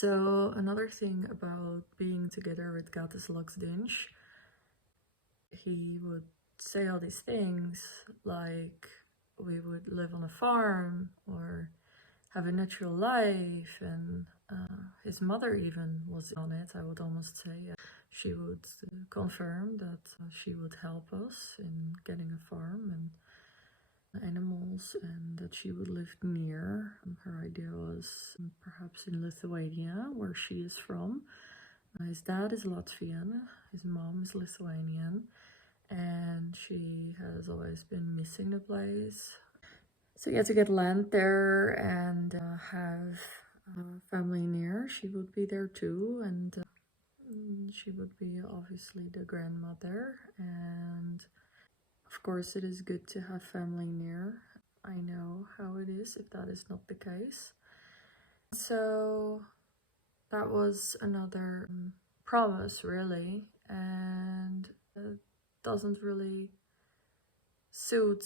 So another thing about being together with Gatis Dinch, he would say all these things like we would live on a farm or have a natural life, and his mother even was on it, I would almost say. She would confirm that she would help us in getting a farm and animals, and that she would live near. Her idea was perhaps in Lithuania, where she is from. His dad is Latvian, his mom is Lithuanian, and she has always been missing the place. So he had to get land there and have family near. She would be there too, and she would be obviously the grandmother, and of course, it is good to have family near. I know how it is if that is not the case. So that was another promise, really, and it doesn't really suit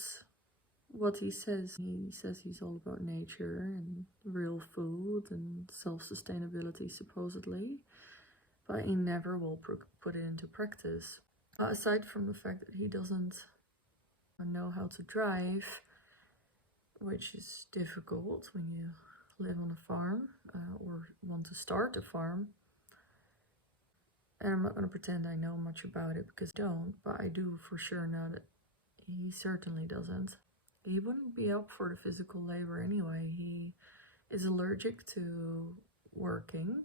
what he says. He says he's all about nature and real food and self-sustainability, supposedly, but he never will put it into practice. Aside from the fact that he doesn't know how to drive, which is difficult when you live on a farm or want to start a farm. And I'm not going to pretend I know much about it, because I don't, but I do for sure know that he certainly doesn't. He wouldn't be up for the physical labor anyway. He is allergic to working,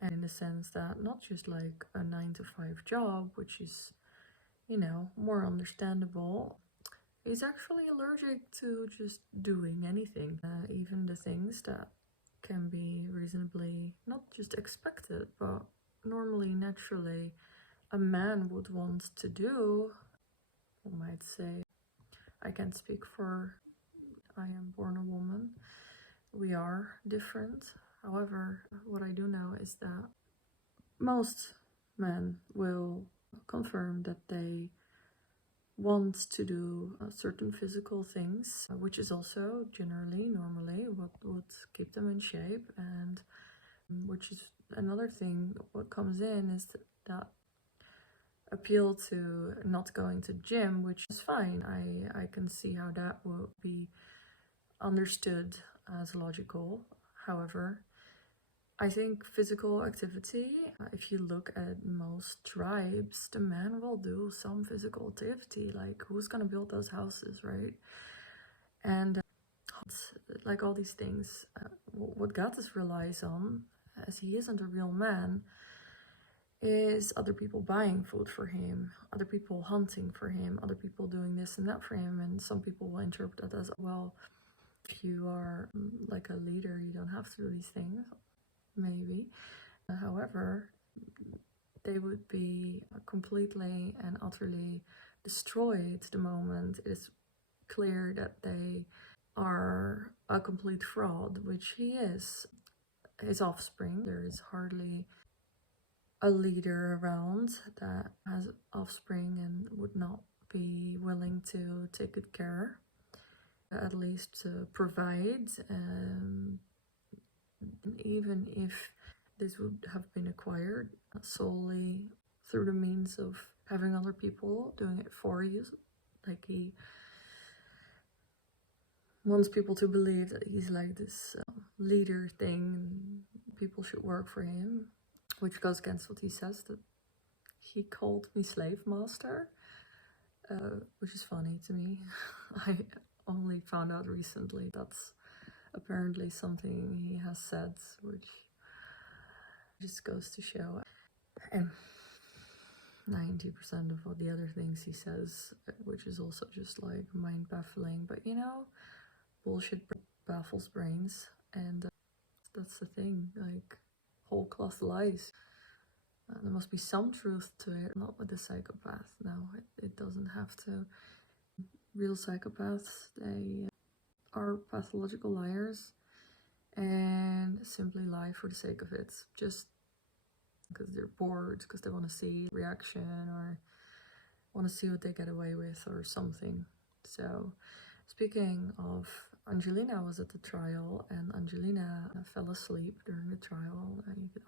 and in the sense that not just like a 9-to-5 job, which is, you know, more understandable. He's actually allergic to just doing anything, even the things that can be reasonably not just expected, but normally, naturally, a man would want to do. One might say, I can't speak for, I am born a woman. We are different. However, what I do know is that most men will confirm that they want to do certain physical things, which is also generally, normally, what would keep them in shape. And which is another thing, what comes in is that appeal to not going to gym, which is fine. I can see how that will be understood as logical. However, I think physical activity, if you look at most tribes, the man will do some physical activity. Like, who's gonna build those houses, right? And like all these things, what Gatis relies on, as he isn't a real man, is other people buying food for him, other people hunting for him, other people doing this and that for him. And some people will interpret that as, well, if you are like a leader, you don't have to do these things. Maybe. However, they would be completely and utterly destroyed the moment it is clear that they are a complete fraud, which he is. His offspring, there is hardly a leader around that has offspring and would not be willing to take good care, at least to provide. Even if this would have been acquired solely through the means of having other people doing it for you, like he wants people to believe that he's like this leader thing and people should work for him, which goes against what he says, that he called me slave master, which is funny to me. I only found out recently that's apparently something he has said, which just goes to show. And 90% of what the other things he says, which is also just like mind baffling, but you know, bullshit baffles brains, and that's the thing, like whole cloth lies. There must be some truth to it, not with the psychopath. No, it doesn't have to. Real psychopaths, they are pathological liars and simply lie for the sake of it, just because they're bored, because they want to see reaction or want to see what they get away with or something. So, speaking of, Angelina was at the trial, and Angelina fell asleep during the trial.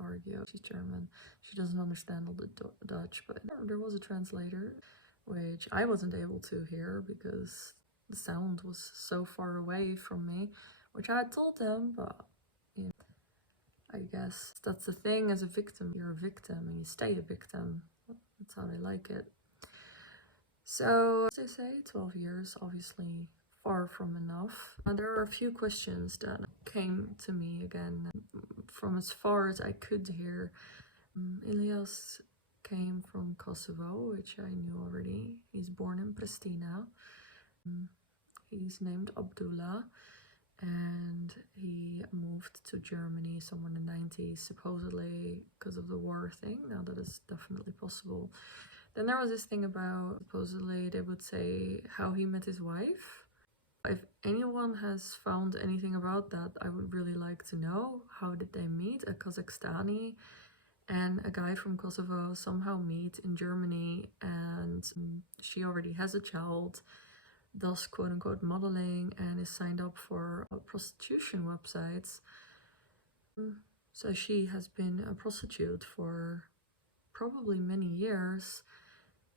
argue. She's German. She doesn't understand all the Dutch, but there was a translator, which I wasn't able to hear because the sound was so far away from me, which I had told them, but you know, I guess that's the thing as a victim. You're a victim and you stay a victim. That's how they like it. So, as I say, 12 years, obviously far from enough. There are a few questions that came to me again from as far as I could hear. Ilias came from Kosovo, which I knew already. He's born in Pristina. He's named Abdullah, and he moved to Germany somewhere in the 90s, supposedly because of the war thing. Now that is definitely possible. Then there was this thing about, supposedly they would say how he met his wife. If anyone has found anything about that, I would really like to know. How did they meet? A Kazakhstani and a guy from Kosovo somehow meet in Germany, and she already has a child, does quote-unquote modeling, and is signed up for prostitution websites. So she has been a prostitute for probably many years,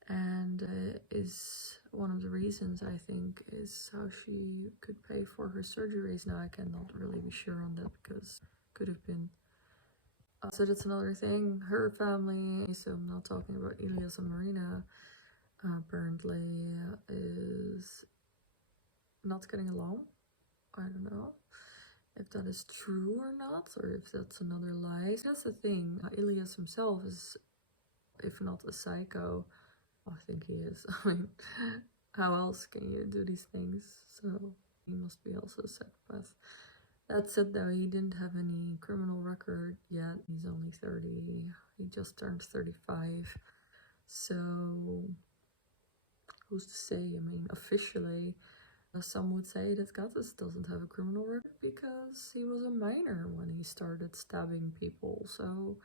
and is one of the reasons, I think, is how she could pay for her surgeries. Now I cannot really be sure on that because could have been. So that's another thing. Her family, so I'm not talking about Ilias and Marina, apparently is not getting along. I don't know if that is true or not, or if that's another lie. That's the thing. Ilias himself is, if not a psycho, I think he is. I mean, how else can you do these things? So he must be also a psychopath. That said, though, he didn't have any criminal record yet. He's only 30. He just turned 35. So who's to say? I mean, officially, some would say that Gatis doesn't have a criminal record because he was a minor when he started stabbing people. So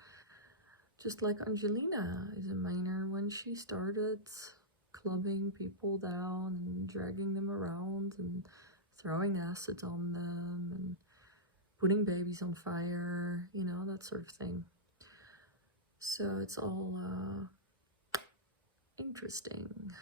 just like Angelina is a minor when she started clubbing people down and dragging them around and throwing acid on them and putting babies on fire, you know, that sort of thing. So it's all interesting.